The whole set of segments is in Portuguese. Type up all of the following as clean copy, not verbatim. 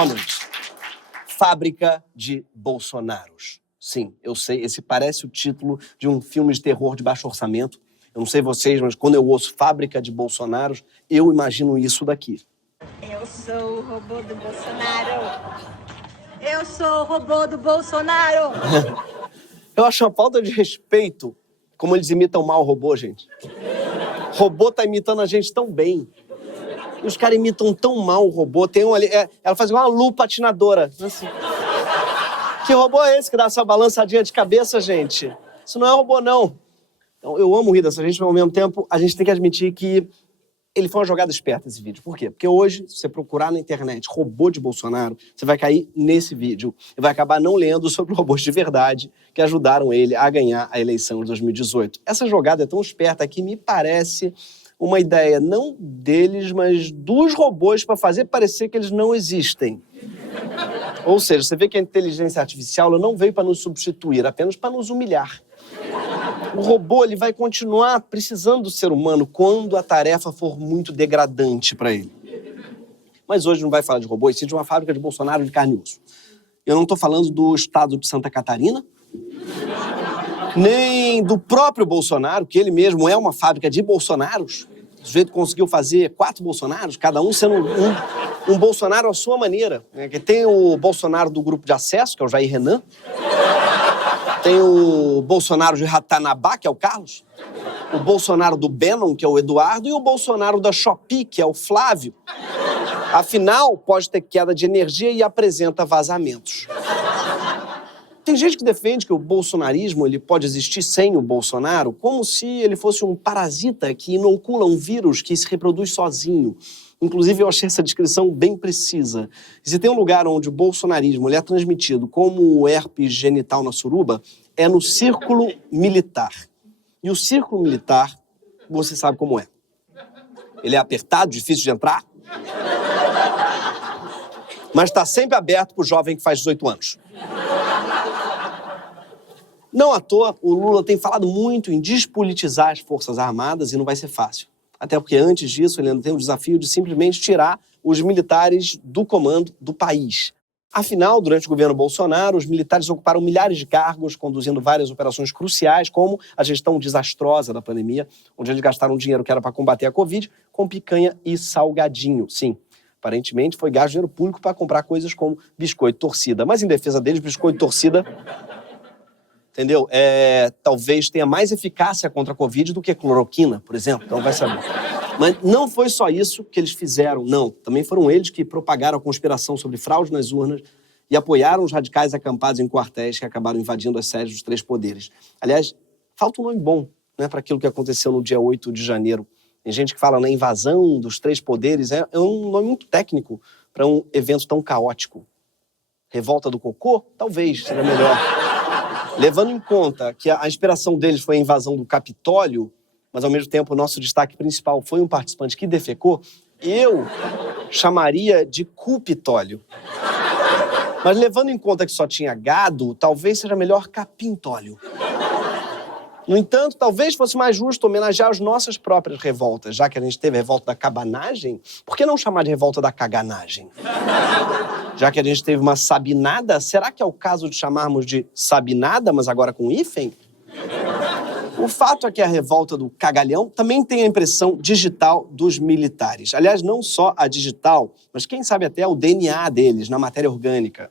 Boa noite. Fábrica de Bolsonaros. Sim, eu sei, esse parece o título de um filme de terror de baixo orçamento. Eu não sei vocês, mas quando eu ouço Fábrica de Bolsonaros, eu imagino isso daqui. Eu sou o robô do Bolsonaro. Eu sou o robô do Bolsonaro. Eu acho uma falta de respeito como eles imitam mal o robô, gente. O robô tá imitando a gente tão bem. E os caras imitam tão mal o robô. Tem um ali, ela faz igual uma Lu patinadora. Assim. Que robô é esse que dá essa balançadinha de cabeça, gente? Isso não é robô, não. Então, eu amo rir dessa gente, mas ao mesmo tempo a gente tem que admitir que ele foi uma jogada esperta, esse vídeo. Por quê? Porque hoje, se você procurar na internet robô de Bolsonaro, você vai cair nesse vídeo e vai acabar não lendo sobre robôs de verdade que ajudaram ele a ganhar a eleição de 2018. Essa jogada é tão esperta que me parece uma ideia não deles, mas dos robôs para fazer parecer que eles não existem. Ou seja, você vê que a inteligência artificial ela não veio para nos substituir, apenas para nos humilhar. O robô ele vai continuar precisando do ser humano quando a tarefa for muito degradante para ele. Mas hoje não vai falar de robô, e sim de uma fábrica de Bolsonaro de carne e osso. Eu não estou falando do estado de Santa Catarina, nem do próprio Bolsonaro, que ele mesmo é uma fábrica de Bolsonaros. O sujeito conseguiu fazer 4 Bolsonaros, cada um sendo um Bolsonaro à sua maneira. Tem o Bolsonaro do grupo de acesso, que é o Jair Renan. Tem o Bolsonaro de Ratanabá, que é o Carlos. O Bolsonaro do Bannon, que é o Eduardo. E o Bolsonaro da Shopee, que é o Flávio. Afinal, pode ter queda de energia e apresenta vazamentos. Tem gente que defende que o bolsonarismo ele pode existir sem o Bolsonaro, como se ele fosse um parasita que inocula um vírus que se reproduz sozinho. Inclusive, eu achei essa descrição bem precisa. E se tem um lugar onde o bolsonarismo ele é transmitido como o herpes genital na suruba, é no círculo militar. E o círculo militar, você sabe como é. Ele é apertado, difícil de entrar, mas está sempre aberto para o jovem que faz 18 anos. Não à toa, o Lula tem falado muito em despolitizar as Forças Armadas e não vai ser fácil. Até porque, antes disso, ele ainda tem o desafio de simplesmente tirar os militares do comando do país. Afinal, durante o governo Bolsonaro, os militares ocuparam milhares de cargos, conduzindo várias operações cruciais, como a gestão desastrosa da pandemia, onde eles gastaram dinheiro que era para combater a Covid com picanha e salgadinho. Sim, aparentemente foi gasto dinheiro público para comprar coisas como biscoito torcida. Mas, em defesa deles, biscoito torcida... Entendeu? Talvez tenha mais eficácia contra a Covid do que cloroquina, por exemplo. Então vai saber. Mas não foi só isso que eles fizeram, não. Também foram eles que propagaram a conspiração sobre fraude nas urnas e apoiaram os radicais acampados em quartéis que acabaram invadindo as sedes dos 3 poderes. Aliás, falta um nome bom, né, para aquilo que aconteceu no dia 8 de janeiro. Tem gente que fala na invasão dos 3 poderes. É um nome muito técnico para um evento tão caótico. Revolta do cocô? Talvez seja melhor. Levando em conta que a inspiração deles foi a invasão do Capitólio, mas ao mesmo tempo o nosso destaque principal foi um participante que defecou, eu chamaria de cupitólio. Mas levando em conta que só tinha gado, talvez seja melhor capintólio. No entanto, talvez fosse mais justo homenagear as nossas próprias revoltas, já que a gente teve a revolta da cabanagem, por que não chamar de revolta da caganagem? Já que a gente teve uma sabinada, será que é o caso de chamarmos de sabinada, mas agora com hífen? O fato é que a revolta do cagalhão também tem a impressão digital dos militares. Aliás, não só a digital, mas quem sabe até o DNA deles na matéria orgânica.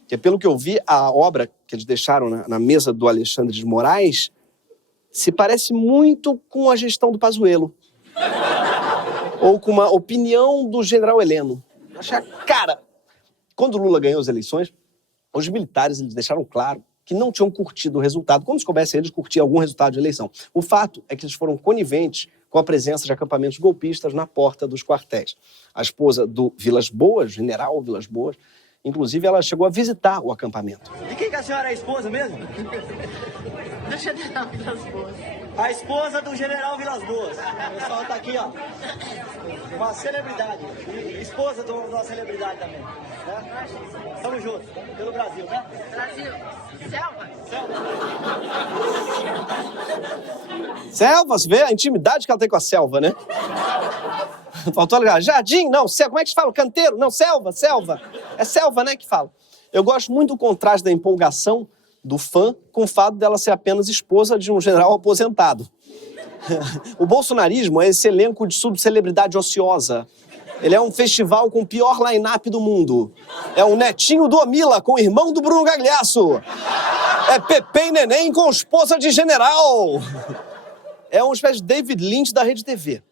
Porque, pelo que eu vi, a obra que eles deixaram na mesa do Alexandre de Moraes se parece muito com a gestão do Pazuello. Ou com uma opinião do general Heleno. Achei a cara. Quando o Lula ganhou as eleições, os militares eles deixaram claro que não tinham curtido o resultado. Como se coubesse eles curtir algum resultado de eleição. O fato é que eles foram coniventes com a presença de acampamentos golpistas na porta dos quartéis. A esposa do Vilas Boas, general Vilas Boas, inclusive ela chegou a visitar o acampamento. De quem que a senhora é a esposa mesmo? Do general Vilas Boas. A esposa do general Vilas Boas. O pessoal tá aqui, ó. Uma celebridade. Esposa de uma celebridade também. Né? Tamo juntos. Pelo Brasil, né? Brasil. Selva. Selva, você vê a intimidade que ela tem com a selva, né? Faltou ligar. Jardim? Não. Como é que se fala? Canteiro? Não, selva. É selva, né, que fala. Eu gosto muito do contraste da empolgação do fã com o fato dela ser apenas esposa de um general aposentado. O bolsonarismo é esse elenco de subcelebridade ociosa. Ele é um festival com o pior line-up do mundo. É um netinho do Omila com o irmão do Bruno Gagliasso. É Pepe e Neném com esposa de general. É uma espécie de David Lynch da Rede TV.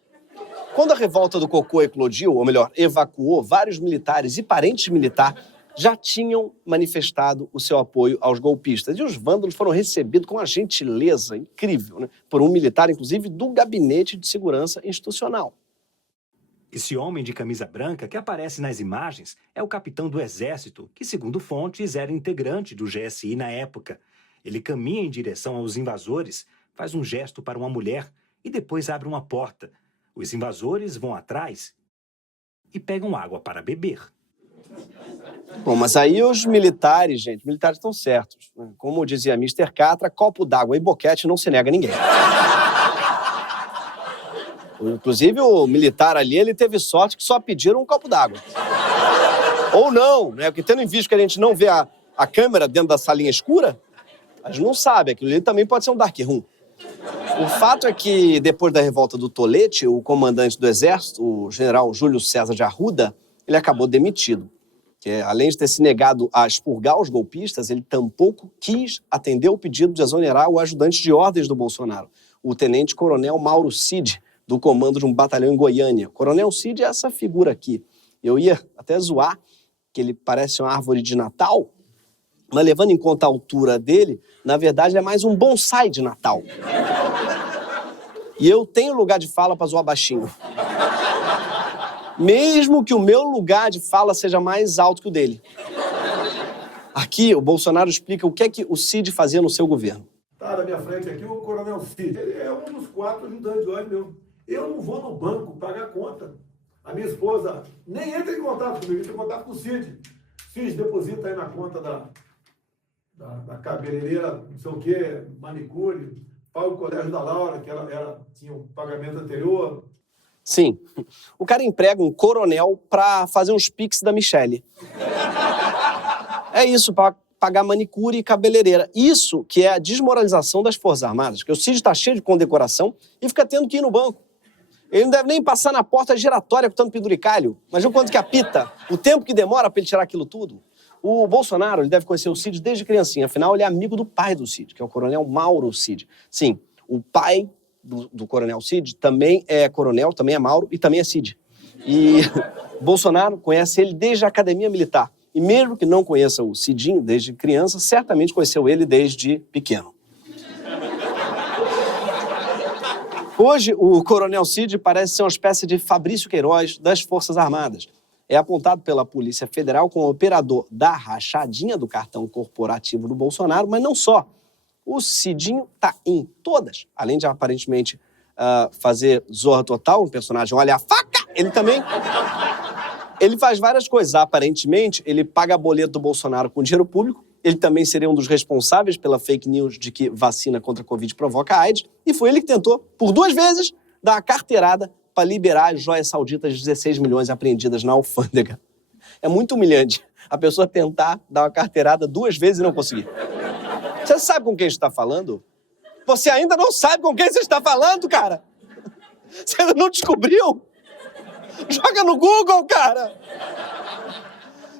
Quando a revolta do Cocô eclodiu, ou melhor, evacuou, vários militares e parentes militar já tinham manifestado o seu apoio aos golpistas. E os vândalos foram recebidos com uma gentileza incrível, né? Por um militar, inclusive, do Gabinete de Segurança Institucional. Esse homem de camisa branca que aparece nas imagens é o capitão do Exército, que, segundo fontes, era integrante do GSI na época. Ele caminha em direção aos invasores, faz um gesto para uma mulher e depois abre uma porta. Os invasores vão atrás e pegam água para beber. Bom, mas aí os militares, gente, os militares estão certos. Como dizia Mr. Catra, copo d'água e boquete não se nega a ninguém. Inclusive, o militar ali, ele teve sorte que só pediram um copo d'água. Ou não, né? Porque tendo em vista que a gente não vê a câmera dentro da salinha escura, a gente não sabe. Aquilo ali também pode ser um dark room. O fato é que, depois da revolta do Tolete, o comandante do Exército, o general Júlio César de Arruda, ele acabou demitido. Que, além de ter se negado a expurgar os golpistas, ele tampouco quis atender o pedido de exonerar o ajudante de ordens do Bolsonaro, o tenente-coronel Mauro Cid, do comando de um batalhão em Goiânia. O coronel Cid é essa figura aqui. Eu ia até zoar, que ele parece uma árvore de Natal, mas levando em conta a altura dele, na verdade ele é mais um bonsai de Natal. E eu tenho lugar de fala para zoar baixinho. Mesmo que o meu lugar de fala seja mais alto que o dele. Aqui, o Bolsonaro explica o que é que o Cid fazia no seu governo. Tá na minha frente aqui o coronel Cid. Ele é um dos 4 ajudantes de ordem meu. Eu não vou no banco pagar conta. A minha esposa nem entra em contato comigo, entra em contato com o Cid. Cid, deposita aí na conta da cabeleireira, não sei o quê, manicure, paga o colégio da Laura, que ela tinha um pagamento anterior. Sim. O cara emprega um coronel pra fazer uns piques da Michele. É isso, pra pagar manicure e cabeleireira. Isso que é a desmoralização das Forças Armadas, porque o Cid tá cheio de condecoração e fica tendo que ir no banco. Ele não deve nem passar na porta giratória com tanto penduricalho. Imagina o quanto que apita, o tempo que demora pra ele tirar aquilo tudo. O Bolsonaro, ele deve conhecer o Cid desde criancinha. Afinal, ele é amigo do pai do Cid, que é o coronel Mauro Cid. Sim, o pai do coronel Cid também é coronel, também é Mauro e também é Cid. E Bolsonaro conhece ele desde a academia militar. E mesmo que não conheça o Cidinho desde criança, certamente conheceu ele desde pequeno. Hoje, o coronel Cid parece ser uma espécie de Fabrício Queiroz das Forças Armadas. É apontado pela Polícia Federal como operador da rachadinha do cartão corporativo do Bolsonaro, mas não só. O Cidinho tá em todas. Além de, aparentemente, fazer Zorra Total, um personagem olha a faca, ele também... Ele faz várias coisas. Aparentemente, ele paga boleto do Bolsonaro com dinheiro público. Ele também seria um dos responsáveis pela fake news de que vacina contra a Covid provoca AIDS. E foi ele que tentou, por 2 vezes, dar uma carteirada para liberar as joias sauditas de 16 milhões apreendidas na alfândega. É muito humilhante a pessoa tentar dar uma carteirada 2 vezes e não conseguir. Você sabe com quem está falando? Você ainda não sabe com quem você está falando, cara? Você ainda não descobriu? Joga no Google, cara!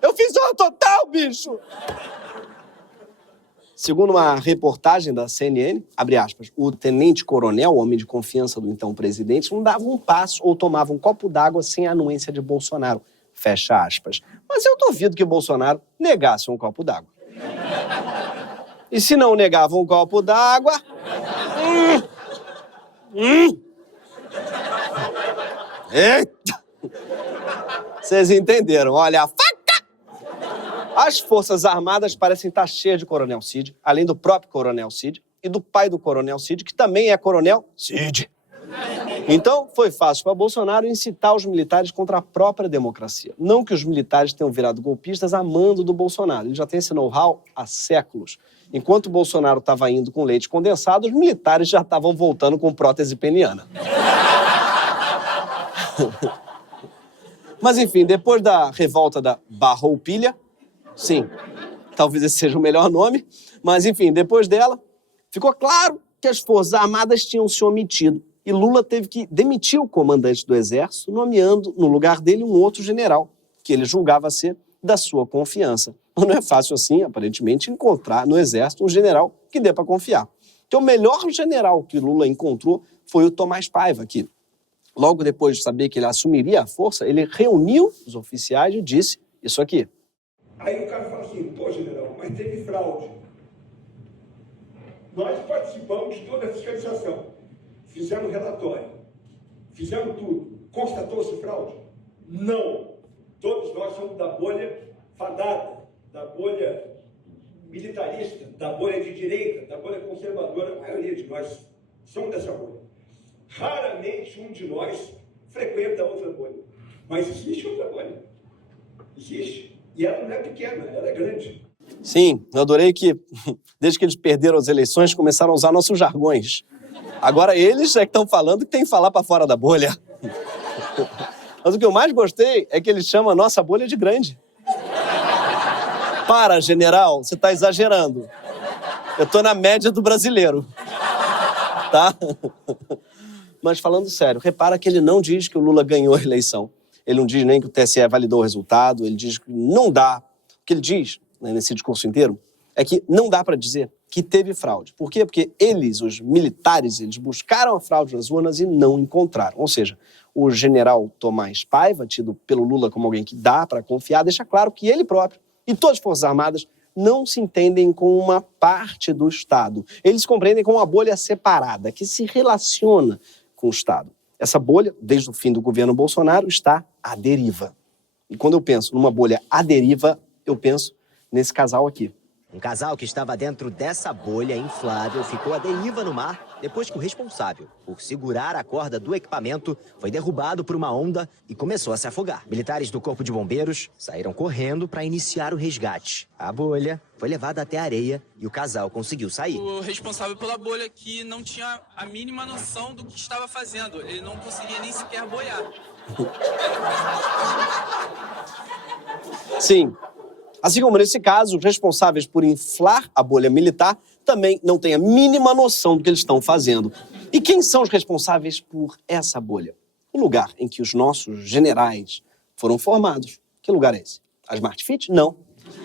Eu fiz Zorra Total, bicho! Segundo uma reportagem da CNN, abre aspas, o tenente-coronel, homem de confiança do então presidente, não dava um passo ou tomava um copo d'água sem a anuência de Bolsonaro. Fecha aspas. Mas eu duvido que Bolsonaro negasse um copo d'água. E se não negava um copo d'água... Eita! Vocês entenderam. Olha, a faca! As Forças Armadas parecem estar cheias de Coronel Cid, além do próprio Coronel Cid e do pai do Coronel Cid, que também é Coronel Cid. Então, foi fácil para Bolsonaro incitar os militares contra a própria democracia. Não que os militares tenham virado golpistas a mando do Bolsonaro. Ele já tem esse know-how há séculos. Enquanto o Bolsonaro estava indo com leite condensado, os militares já estavam voltando com prótese peniana. Mas, enfim, depois da revolta da Barroupilha, sim, talvez esse seja o melhor nome, mas, enfim, depois dela, ficou claro que as Forças Armadas tinham se omitido e Lula teve que demitir o comandante do Exército, nomeando no lugar dele um outro general, que ele julgava ser da sua confiança. Mas não é fácil assim, aparentemente, encontrar no Exército um general que dê para confiar. Então, o melhor general que Lula encontrou foi o Tomás Paiva, que, logo depois de saber que ele assumiria a força, ele reuniu os oficiais e disse isso aqui. Aí o cara fala assim, pô, general, mas teve fraude. Nós participamos de toda a fiscalização. Fizemos relatório. Fizemos tudo. Constatou-se fraude? Não. Todos nós somos da bolha fadada, da bolha militarista, da bolha de direita, da bolha conservadora. A maioria de nós somos dessa bolha. Raramente um de nós frequenta outra bolha. Mas existe outra bolha. Existe. E ela não é pequena, ela é grande. Sim, eu adorei que, desde que eles perderam as eleições, começaram a usar nossos jargões. Agora eles é que estão falando que tem que falar para fora da bolha. Mas o que eu mais gostei é que eles chamam a nossa bolha de grande. Para, general, você está exagerando. Eu estou na média do brasileiro. Tá? Mas falando sério, repara que ele não diz que o Lula ganhou a eleição. Ele não diz nem que o TSE validou o resultado, ele diz que não dá. O que ele diz, né, nesse discurso inteiro, é que não dá para dizer que teve fraude. Por quê? Porque eles, os militares, eles buscaram a fraude nas urnas e não encontraram. Ou seja, o general Tomás Paiva, tido pelo Lula como alguém que dá para confiar, deixa claro que ele próprio e todas as Forças Armadas não se entendem com uma parte do Estado. Eles se compreendem com uma bolha separada, que se relaciona com o Estado. Essa bolha, desde o fim do governo Bolsonaro, está à deriva. E quando eu penso numa bolha à deriva, eu penso nesse casal aqui. Um casal que estava dentro dessa bolha inflável ficou à deriva no mar depois que o responsável por segurar a corda do equipamento foi derrubado por uma onda e começou a se afogar. Militares do Corpo de Bombeiros saíram correndo para iniciar o resgate. A bolha foi levada até a areia e o casal conseguiu sair. O responsável pela bolha que não tinha a mínima noção do que estava fazendo. Ele não conseguia nem sequer boiar. Sim. Assim como nesse caso, os responsáveis por inflar a bolha militar também não têm a mínima noção do que eles estão fazendo. E quem são os responsáveis por essa bolha? O lugar em que os nossos generais foram formados. Que lugar é esse? A Smart Fit? Não.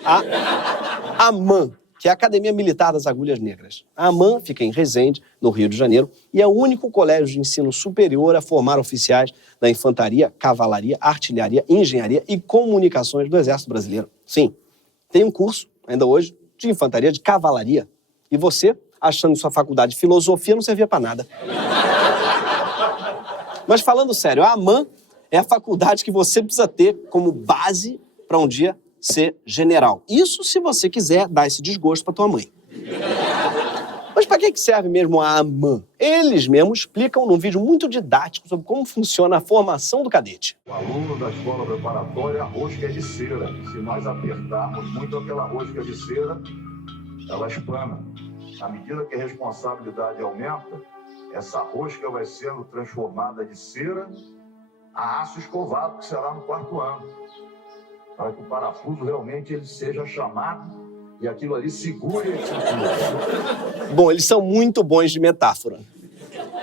A AMAN, que é a Academia Militar das Agulhas Negras. A AMAN fica em Resende, no Rio de Janeiro, e é o único colégio de ensino superior a formar oficiais da infantaria, cavalaria, artilharia, engenharia e comunicações do Exército Brasileiro. Sim. Tem um curso, ainda hoje, de infantaria, de cavalaria. E você, achando que sua faculdade de filosofia não servia para nada. Mas falando sério, a AMAN é a faculdade que você precisa ter como base para um dia ser general. Isso se você quiser dar esse desgosto para tua mãe. Mas para que serve mesmo a AMAN? Eles mesmos explicam num vídeo muito didático sobre como funciona a formação do cadete. O aluno da escola preparatória, a rosca é de cera. Se nós apertarmos muito aquela rosca de cera, ela espana. À medida que a responsabilidade aumenta, essa rosca vai sendo transformada de cera a aço escovado, que será no 4º ano. Para que o parafuso realmente ele seja chamado e aquilo ali segure. Bom, eles são muito bons de metáfora.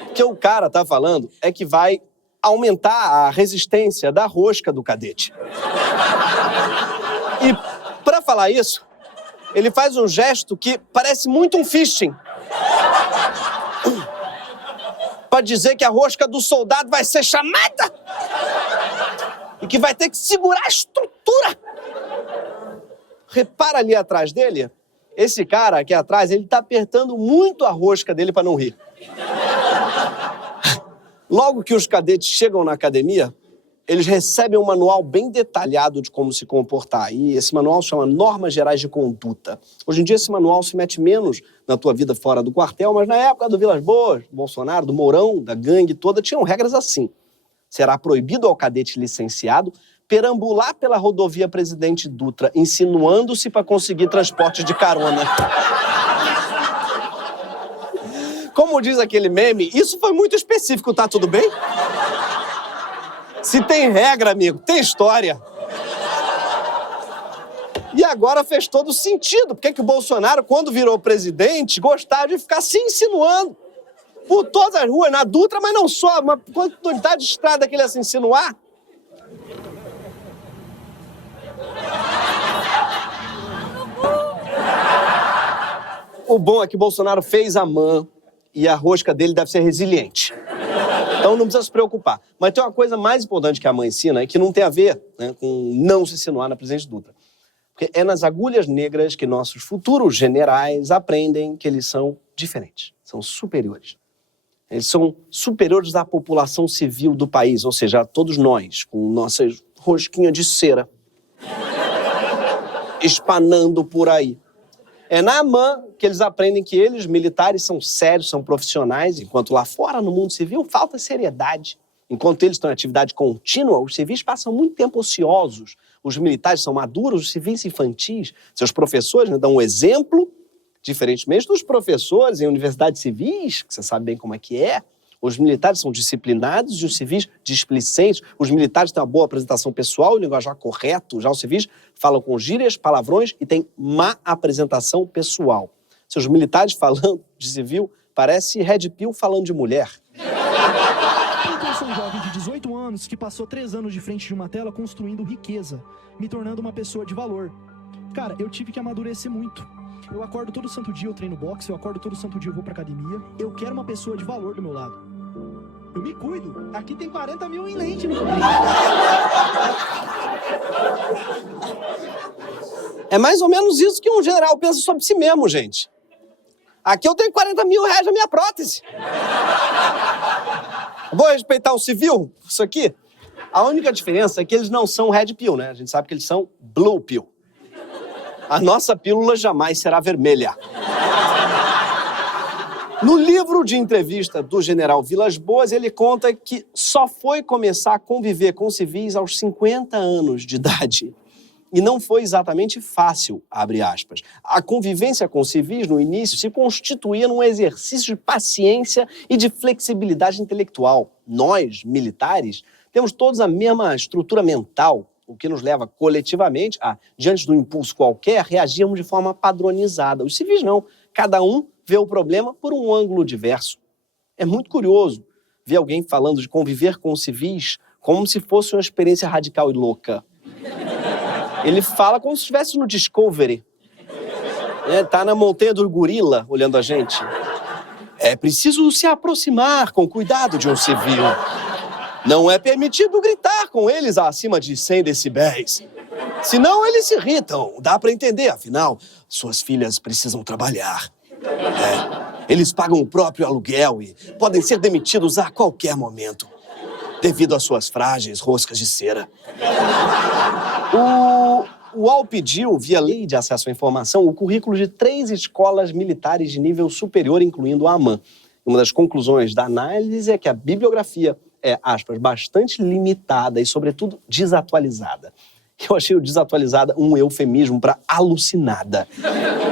O que o cara tá falando é que vai aumentar a resistência da rosca do cadete. E para falar isso, ele faz um gesto que parece muito um fisting. Para dizer que a rosca do soldado vai ser chamada e que vai ter que segurar a estrutura. Repara ali atrás dele, esse cara aqui atrás, ele tá apertando muito a rosca dele para não rir. Logo que os cadetes chegam na academia, eles recebem um manual bem detalhado de como se comportar. E esse manual se chama Normas Gerais de Conduta. Hoje em dia esse manual se mete menos na tua vida fora do quartel, mas na época do Vilas Boas, do Bolsonaro, do Mourão, da gangue toda, tinham regras assim. Será proibido ao cadete licenciado perambular pela rodovia Presidente Dutra, insinuando-se para conseguir transporte de carona. Como diz aquele meme, isso foi muito específico, tá tudo bem? Se tem regra, amigo, tem história. E agora fez todo sentido. Por que o Bolsonaro, quando virou presidente, gostava de ficar se insinuando por todas as ruas, na Dutra, mas não só. Uma quantidade de estrada que ele ia se insinuar. O bom é que o Bolsonaro fez a MAN e a rosca dele deve ser resiliente. Então não precisa se preocupar. Mas tem uma coisa mais importante que a MAN ensina, que não tem a ver, né, com não se insinuar na presidente Dutra. Porque é nas agulhas negras que nossos futuros generais aprendem que eles são diferentes, são superiores. Eles são superiores à população civil do país, ou seja, a todos nós, com nossas rosquinhas de cera, espanando por aí. É na AMAN que eles aprendem que eles, militares, são sérios, são profissionais, enquanto lá fora, no mundo civil, falta seriedade. Enquanto eles estão em atividade contínua, os civis passam muito tempo ociosos. Os militares são maduros, os civis infantis. Seus professores, né, dão um exemplo, diferentemente dos professores em universidades civis, que você sabe bem como é que é. Os militares são disciplinados e os civis displicentes. Os militares têm uma boa apresentação pessoal, o linguajar correto. Já os civis falam com gírias, palavrões e têm má apresentação pessoal. Seus militares falando de civil parece Red Pill falando de mulher. Eu sou um jovem de 18 anos que passou 3 anos de frente de uma tela construindo riqueza, me tornando uma pessoa de valor. Cara, eu tive que amadurecer muito. Eu acordo todo santo dia, eu treino boxe, eu acordo todo santo dia, eu vou pra academia. Eu quero uma pessoa de valor do meu lado. Eu me cuido. Aqui tem 40 mil em lente no cabelo. É mais ou menos isso que um general pensa sobre si mesmo, gente. Aqui eu tenho 40 mil reais na minha prótese. Vou respeitar o civil? Isso aqui? A única diferença é que eles não são Red Pill, né? A gente sabe que eles são Blue Pill. A nossa pílula jamais será vermelha. No livro de entrevista do general Vilas Boas, ele conta que só foi começar a conviver com civis aos 50 anos de idade. E não foi exatamente fácil, abre aspas. A convivência com civis, no início, se constituía num exercício de paciência e de flexibilidade intelectual. Nós, militares, temos todos a mesma estrutura mental, o que nos leva coletivamente a, diante de um impulso qualquer, reagirmos de forma padronizada. Os civis não. Cada um vê o problema por um ângulo diverso. É muito curioso ver alguém falando de conviver com civis como se fosse uma experiência radical e louca. Ele fala como se estivesse no Discovery. Tá na montanha do gorila olhando a gente. É preciso se aproximar com cuidado de um civil. Não é permitido gritar com eles acima de 100 decibéis. Senão eles se irritam. Dá pra entender, afinal, suas filhas precisam trabalhar. Eles pagam o próprio aluguel e podem ser demitidos a qualquer momento, devido às suas frágeis roscas de cera. O UOL pediu, via lei de acesso à informação, o currículo de 3 escolas militares de nível superior, incluindo a AMAN. Uma das conclusões da análise é que a bibliografia é, aspas, bastante limitada e, sobretudo, desatualizada. Eu achei o desatualizada um eufemismo para alucinada.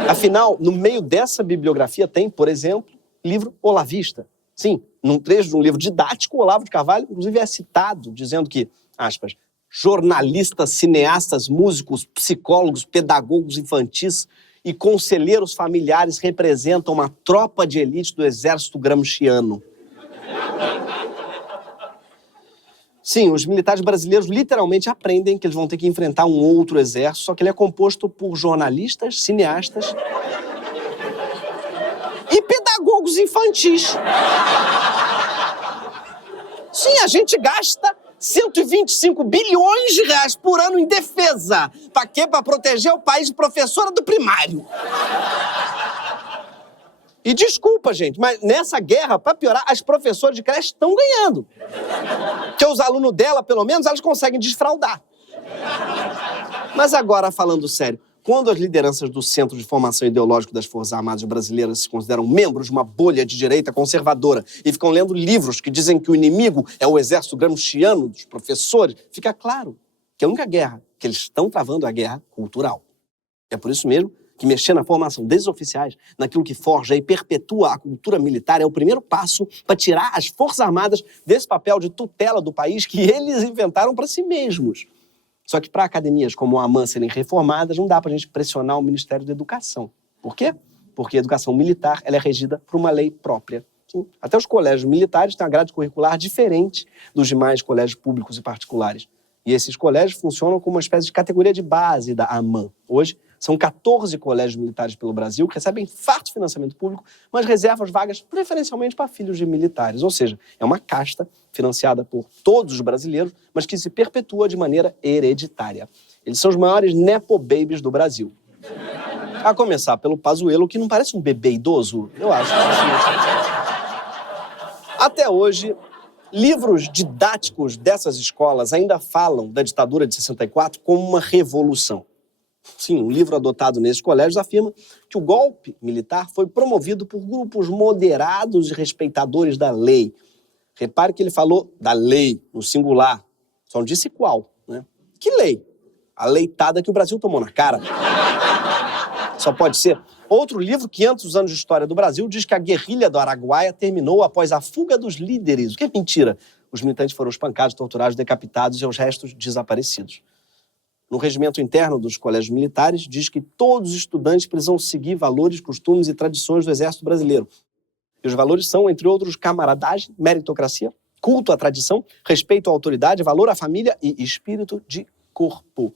Afinal, no meio dessa bibliografia tem, por exemplo, livro olavista. Sim, num trecho de um livro didático, Olavo de Carvalho, inclusive, é citado, dizendo que, aspas, jornalistas, cineastas, músicos, psicólogos, pedagogos infantis e conselheiros familiares representam uma tropa de elite do exército gramsciano. Sim, os militares brasileiros literalmente aprendem que eles vão ter que enfrentar um outro exército, só que ele é composto por jornalistas, cineastas e pedagogos infantis. Sim, a gente gasta 125 bilhões de reais por ano em defesa. Pra quê? Pra proteger o país de professora do primário. E desculpa, gente, mas nessa guerra, pra piorar, as professoras de creche estão ganhando. Porque os alunos dela, pelo menos, elas conseguem desfraudar. Mas agora, falando sério, quando as lideranças do Centro de Formação Ideológica das Forças Armadas Brasileiras se consideram membros de uma bolha de direita conservadora e ficam lendo livros que dizem que o inimigo é o exército gramsciano dos professores, fica claro que a única guerra que eles estão travando é a guerra cultural. É por isso mesmo que mexer na formação desses oficiais, naquilo que forja e perpetua a cultura militar, é o primeiro passo para tirar as Forças Armadas desse papel de tutela do país que eles inventaram para si mesmos. Só que para academias como a AMAN serem reformadas, não dá para a gente pressionar o Ministério da Educação. Por quê? Porque a educação militar ela é regida por uma lei própria. Sim. Até os colégios militares têm uma grade curricular diferente dos demais colégios públicos e particulares. E esses colégios funcionam como uma espécie de categoria de base da AMAN. Hoje, são 14 colégios militares pelo Brasil que recebem farto financiamento público, mas reservam as vagas preferencialmente para filhos de militares. Ou seja, é uma casta financiada por todos os brasileiros, mas que se perpetua de maneira hereditária. Eles são os maiores nepo babies do Brasil. A começar pelo Pazuello, que não parece um bebê idoso, eu acho. Até hoje, livros didáticos dessas escolas ainda falam da ditadura de 64 como uma revolução. Sim, um livro adotado nesses colégios afirma que o golpe militar foi promovido por grupos moderados e respeitadores da lei. Repare que ele falou da lei, no singular, só não disse qual, né? Que lei? A leitada que o Brasil tomou na cara. Só pode ser. Outro livro, 500 anos de história do Brasil, diz que a guerrilha do Araguaia terminou após a fuga dos líderes. O que é mentira? Os militantes foram espancados, torturados, decapitados e os restos desaparecidos. No regimento interno dos colégios militares, diz que todos os estudantes precisam seguir valores, costumes e tradições do Exército Brasileiro. E os valores são, entre outros, camaradagem, meritocracia, culto à tradição, respeito à autoridade, valor à família e espírito de corpo.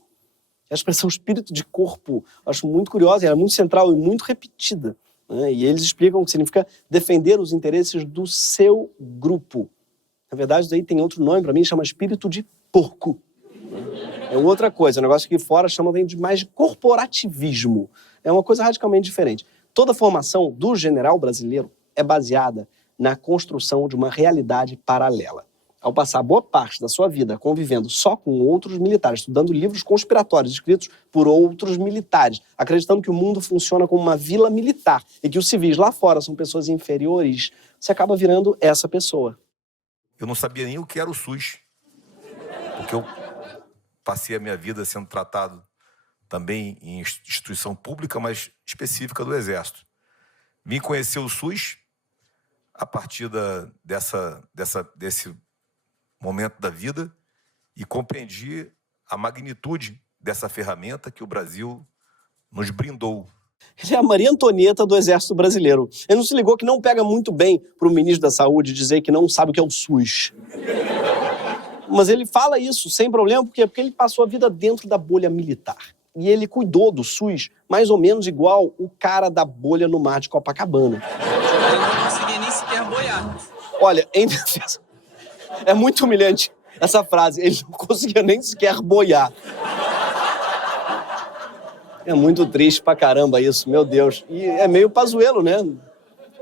A expressão espírito de corpo eu acho muito curiosa, ela é muito central e muito repetida, né? E eles explicam que significa defender os interesses do seu grupo. Na verdade, isso aí tem outro nome para mim, chama espírito de porco. É outra coisa, o negócio aqui fora chama de mais de corporativismo. É uma coisa radicalmente diferente. Toda a formação do general brasileiro é baseada na construção de uma realidade paralela. Ao passar boa parte da sua vida convivendo só com outros militares, estudando livros conspiratórios escritos por outros militares, acreditando que o mundo funciona como uma vila militar e que os civis lá fora são pessoas inferiores, você acaba virando essa pessoa. Eu não sabia nem o que era o SUS, porque eu passei a minha vida sendo tratado também em instituição pública, mas específica do Exército. Vim conhecer o SUS a partir desse momento da vida e compreendi a magnitude dessa ferramenta que o Brasil nos brindou. Ele é a Maria Antonieta do Exército Brasileiro. Ele não se ligou que não pega muito bem para o ministro da Saúde dizer que não sabe o que é o SUS. Mas ele fala isso sem problema, porque ele passou a vida dentro da bolha militar. E ele cuidou do SUS mais ou menos igual o cara da bolha no mar de Copacabana. Ele não conseguia nem sequer boiar. Olha, em defesa... É muito humilhante essa frase. Ele não conseguia nem sequer boiar. É muito triste pra caramba isso, meu Deus. E é meio Pazuello, né?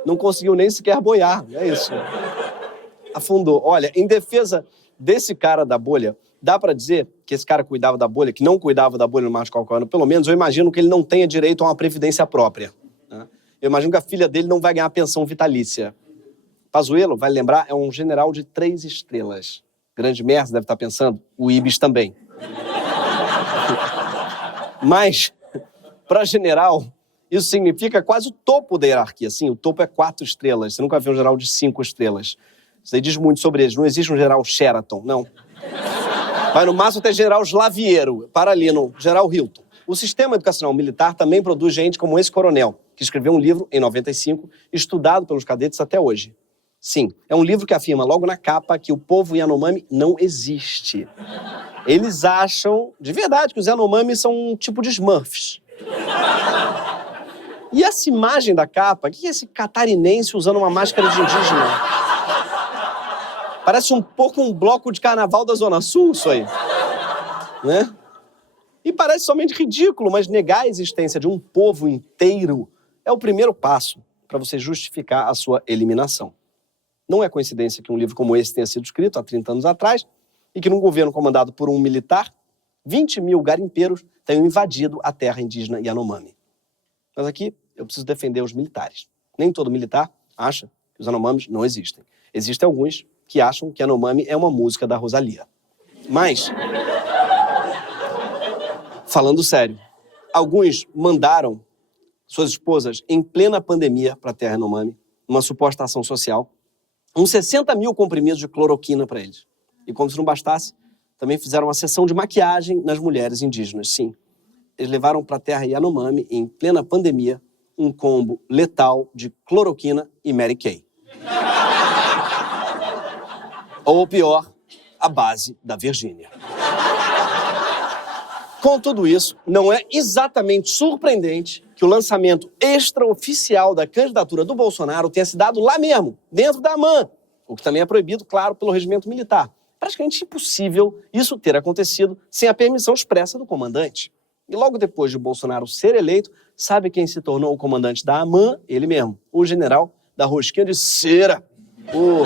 Não conseguiu nem sequer boiar, é isso. Afundou. Olha, em defesa desse cara da bolha, dá pra dizer que esse cara cuidava da bolha, que não cuidava da bolha no mar de Copacabana, pelo menos eu imagino que ele não tenha direito a uma previdência própria, né? Eu imagino que a filha dele não vai ganhar pensão vitalícia. Pazuello, vai lembrar, é um general de 3 estrelas. Grande merda, deve estar pensando, o Ibis também. Mas, para general, isso significa quase o topo da hierarquia. Sim, o topo é 4 estrelas. Você nunca viu um general de 5 estrelas. Isso aí diz muito sobre eles. Não existe um general Sheraton, não. Vai no máximo até general Slaviero, para ali no general Hilton. O sistema educacional militar também produz gente como esse coronel, que escreveu um livro em 95, estudado pelos cadetes até hoje. Sim, é um livro que afirma logo na capa que o povo Yanomami não existe. Eles acham, de verdade, que os Yanomami são um tipo de Smurfs. E essa imagem da capa, o que é esse catarinense usando uma máscara de indígena? Parece um pouco um bloco de carnaval da Zona Sul, isso aí. Né? E parece somente ridículo, mas negar a existência de um povo inteiro é o primeiro passo para você justificar a sua eliminação. Não é coincidência que um livro como esse tenha sido escrito há 30 anos atrás e que num governo comandado por um militar, 20 mil garimpeiros tenham invadido a terra indígena Yanomami. Mas aqui eu preciso defender os militares. Nem todo militar acha que os Yanomamis não existem. Existem alguns que acham que Yanomami é uma música da Rosalía. Mas, falando sério, alguns mandaram suas esposas em plena pandemia para a terra Yanomami, numa suposta ação social, uns 60 mil comprimidos de cloroquina para eles. E como se não bastasse, também fizeram uma sessão de maquiagem nas mulheres indígenas, sim. Eles levaram para a terra Yanomami, em plena pandemia, um combo letal de cloroquina e Mary Kay. Ou pior, a base da Virgínia. Com tudo isso, não é exatamente surpreendente que o lançamento extraoficial da candidatura do Bolsonaro tenha se dado lá mesmo, dentro da AMAN, o que também é proibido, claro, pelo regimento militar. Praticamente impossível isso ter acontecido sem a permissão expressa do comandante. E logo depois de Bolsonaro ser eleito, sabe quem se tornou o comandante da AMAN? Ele mesmo, o general da rosquinha de cera, o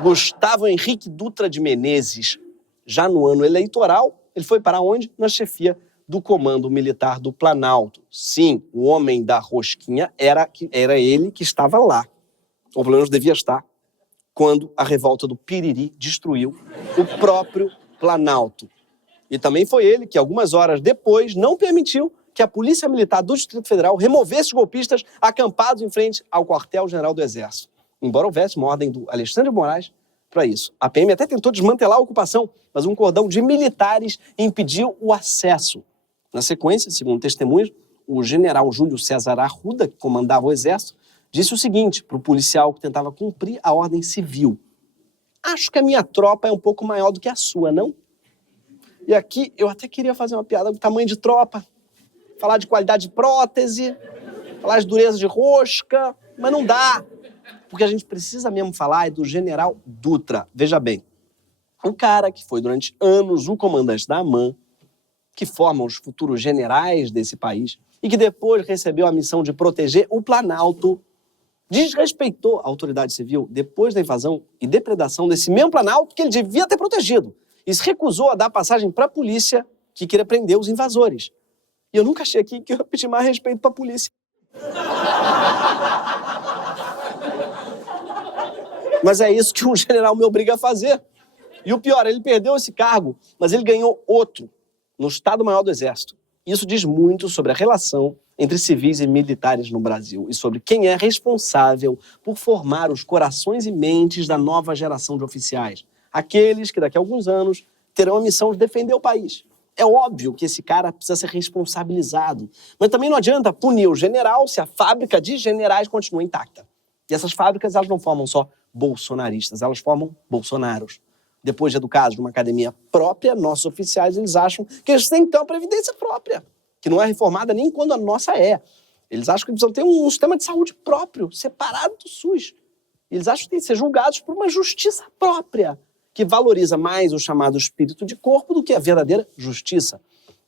Gustavo Henrique Dutra de Menezes. Já no ano eleitoral, ele foi para onde? Na chefia do Comando Militar do Planalto. Sim, o homem da rosquinha era ele que estava lá. Ou pelo menos devia estar, quando a revolta do Piriri destruiu o próprio Planalto. E também foi ele que, algumas horas depois, não permitiu que a Polícia Militar do Distrito Federal removesse os golpistas acampados em frente ao quartel-general do Exército. Embora houvesse uma ordem do Alexandre de Moraes para isso. A PM até tentou desmantelar a ocupação, mas um cordão de militares impediu o acesso. Na sequência, segundo testemunhas, o general Júlio César Arruda, que comandava o Exército, disse o seguinte para o policial que tentava cumprir a ordem civil. Acho que a minha tropa é um pouco maior do que a sua, não? E aqui eu até queria fazer uma piada do tamanho de tropa, falar de qualidade de prótese, falar de dureza de rosca, mas não dá. Porque a gente precisa mesmo falar do general Dutra. Veja bem, o cara que foi durante anos o comandante da AMAN, que forma os futuros generais desse país, e que depois recebeu a missão de proteger o Planalto, desrespeitou a autoridade civil depois da invasão e depredação desse mesmo Planalto que ele devia ter protegido. E se recusou a dar passagem para a polícia que queria prender os invasores. E eu nunca achei aqui que eu ia pedir mais respeito para a polícia. Mas é isso que um general me obriga a fazer. E o pior, ele perdeu esse cargo, mas ele ganhou outro no Estado-Maior do Exército. Isso diz muito sobre a relação entre civis e militares no Brasil e sobre quem é responsável por formar os corações e mentes da nova geração de oficiais. Aqueles que daqui a alguns anos terão a missão de defender o país. É óbvio que esse cara precisa ser responsabilizado, mas também não adianta punir o general se a fábrica de generais continua intacta. E essas fábricas, elas não formam só bolsonaristas, elas formam bolsonaros. Depois de educados numa academia própria, nossos oficiais, eles acham que eles têm que ter uma previdência própria, que não é reformada nem quando a nossa é. Eles acham que precisam ter um sistema de saúde próprio, separado do SUS. Eles acham que têm que ser julgados por uma justiça própria, que valoriza mais o chamado espírito de corpo do que a verdadeira justiça.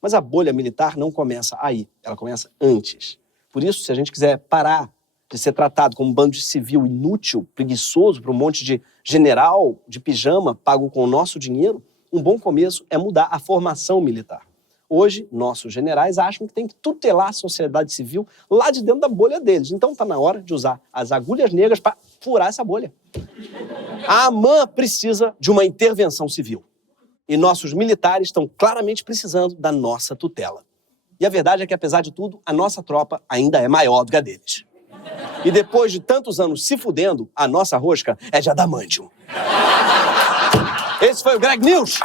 Mas a bolha militar não começa aí, ela começa antes. Por isso, se a gente quiser parar de ser tratado como um bando de civil inútil, preguiçoso, para um monte de general de pijama pago com o nosso dinheiro, um bom começo é mudar a formação militar. Hoje, nossos generais acham que tem que tutelar a sociedade civil lá de dentro da bolha deles. Então está na hora de usar as agulhas negras para furar essa bolha. A AMAN precisa de uma intervenção civil. E nossos militares estão claramente precisando da nossa tutela. E a verdade é que, apesar de tudo, a nossa tropa ainda é maior do que a deles. E depois de tantos anos se fudendo, a nossa rosca é de adamantium. Esse foi o Greg News.